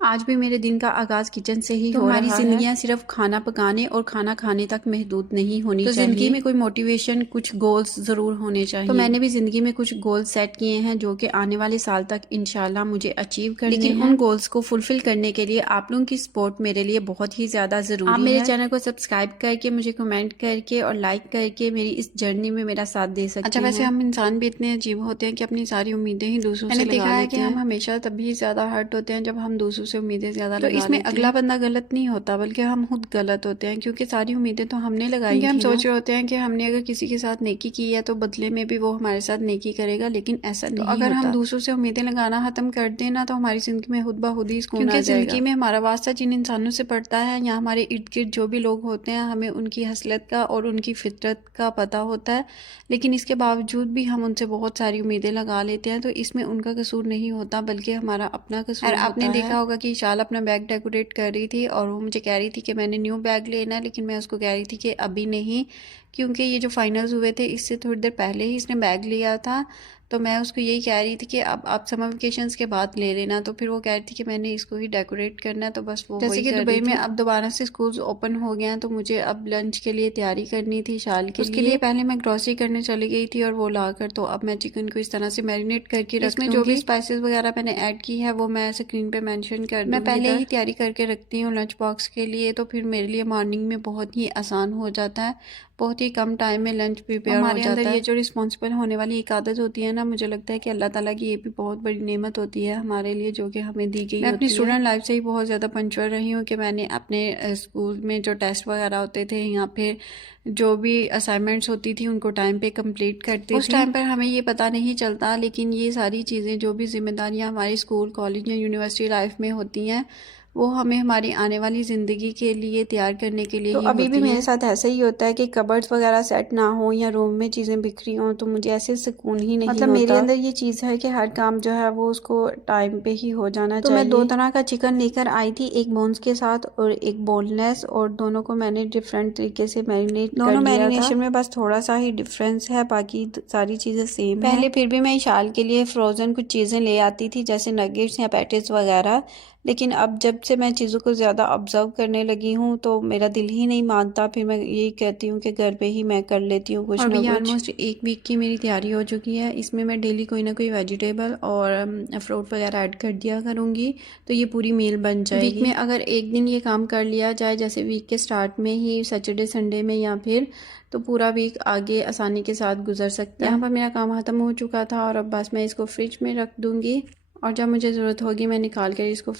आज भी मेरे दिन का आगाज़ किचन से ही हो रहा है। हमारी ज़िंदगियाँ सिर्फ खाना पकाने और खाना खाने तक महदूद नहीं होनी चाहिए। ज़िंदगी में कोई मोटिवेशन, कुछ गोल्स ज़रूर होने चाहिए। तो मैंने भी ज़िंदगी में कुछ गोल्स सेट किए हैं जो कि आने वाले साल तक इंशाल्लाह मुझे अचीव करने हैं। लेकिन उन गोल्स को फुलफिल करने के लिए आप लोगों की सपोर्ट मेरे लिए बहुत ही ज़्यादा ज़रूरी है। आप मेरे चैनल को सब्सक्राइब करके, मुझे कमेंट करके और लाइक करके मेरी इस जर्नी में मेरा साथ दे सकते हैं। अच्छा, वैसे हम इंसान भी इतने अजीब होते हैं कि अपनी सारी उम्मीदें ही दूसरों से लगा लेते हैं। हम हमेशा तभी ज़्यादा हर्ट होते हैं जब हम दूसरों से उम्मीदें ज़्यादा लगा लेते हैं। तो इसमें अगला बंदा गलत नहीं होता, बल्कि हम खुद गलत होते हैं, क्योंकि सारी उम्मीदें तो हमने लगाई थी। हम सोच रहे होते हैं कि हमने अगर किसी के साथ नेकी की है तो बदले में भी वो हमारे साथ नेकी करेगा, लेकिन ऐसा नहीं होता। अगर हम दूसरों से उम्मीदें लगाना खत्म कर दें ना, तो हमारी ज़िंदगी में खुद ब खुद ही सुकून आ जाएगा। क्योंकि ज़िंदगी में हमारा वास्ता जिन इंसानों से पड़ता है या हमारे इर्द गिर्द जो भी लोग होते हैं, हमें उनकी हसलत का और उनकी फितरत का पता होता है, लेकिन इसके बावजूद भी हम उनसे बहुत सारी उम्मीदें लगा लेते हैं। तो इसमें उनका कसूर नहीं होता, बल्कि हमारा अपना कसूर होता है। आपने देखा होगा कि शाल अपना बैग डेकोरेट कर रही थी और वो मुझे कह रही थी कि मैंने न्यू बैग लेना है, लेकिन मैं उसको कह रही थी कि अभी नहीं, क्योंकि ये जो फाइनल्स हुए थे इससे थोड़ी देर पहले ही इसने बैग लिया था। तो मैं उसको यही कह रही थी कि अब आप समर वेकेशंस के बाद ले लेना। तो फिर वो कह रही थी कि मैंने इसको ही डेकोरेट करना है, तो बस वो जैसे कि दुबई में अब दोबारा से स्कूल्स ओपन हो गए हैं, तो मुझे अब लंच के लिए तैयारी करनी थी शाल के लिए। उसके लिए पहले मैं ग्रॉसरी करने चली गई थी और वो लाकर तो अब मैं चिकन को इस तरह से मैरिनेट करके रख दूंगी। इसमें जो भी स्पाइसेस वगैरह मैंने ऐड की है वो मैं स्क्रीन पे मेंशन कर दूंगी। मैं पहले ही तैयारी करके रखती हूँ लंच बॉक्स के लिए, तो फिर मेरे लिए मॉर्निंग में बहुत ही आसान हो जाता है, बहुत ही कम टाइम में लंच प्रिपेयर हो जाता है। हमारे अंदर ये जो रिस्पॉन्सिबल होने वाली एक आदत होती है ना, मुझे लगता है कि अल्लाह ताला की ये भी बहुत बड़ी नेमत होती है हमारे लिए, जो कि हमें दी गई। मैं अपनी स्टूडेंट लाइफ से ही बहुत ज़्यादा पंक्चुअल रही हूँ कि मैंने अपने स्कूल में जो टेस्ट वगैरह होते थे या फिर जो भी असाइनमेंट्स होती थी उनको टाइम पे कंप्लीट करती थी। उस टाइम पर हमें ये पता नहीं चलता, लेकिन ये सारी चीज़ें जो भी जिम्मेदारियाँ हमारी स्कूल, कॉलेज या यूनिवर्सिटी लाइफ में होती हैं, वो हमें हमारी आने वाली ज़िंदगी के लिए तैयार करने के लिए तो ही अभी भी मेरे साथ ऐसा ही होता है कि कबर्ड्स वगैरह सेट ना हो या रूम में चीज़ें बिखरी हों तो मुझे ऐसे सुकून ही नहीं होता। मेरे अंदर ये चीज़ है कि हर काम जो है वो उसको टाइम पे ही हो जाना चाहिए। तो मैं 2 तरह का चिकन लेकर आई थी, एक बोन्स के साथ और एक बोनलेस, और दोनों को मैंने डिफरेंट तरीके से मैरिनेट कर लिया था। दोनों मैरिनेशन में बस थोड़ा सा ही डिफरेंस है, बाकी सारी चीज़ें सेम है। पहले फिर भी मैं शाल के लिए फ्रोज़न कुछ चीज़ें ले आती थी, जैसे नगेट्स या पैटिस वगैरह, लेकिन अब जब से मैं चीज़ों को ज़्यादा ऑब्जर्व करने लगी हूँ तो मेरा दिल ही नहीं मानता, फिर मैं यही कहती हूँ कि घर पे ही मैं कर लेती हूँ कुछ ना कुछ। ऑलमोस्ट 1 वीक की मेरी तैयारी हो चुकी है, इसमें मैं डेली कोई ना कोई वेजिटेबल और फ्रूट वगैरह ऐड कर दिया करूँगी, तो ये पूरी मील बन जाएगी। वीक में अगर एक दिन ये काम कर लिया जाए, जैसे वीक के स्टार्ट में ही सैटरडे संडे में, या फिर तो पूरा वीक आगे आसानी के साथ गुजर सकता है। यहाँ पर मेरा काम ख़त्म हो चुका था और अब बस मैं इसको फ्रिज में रख दूँगी, और जब मुझे ज़रूरत होगी मैं निकाल कर इसको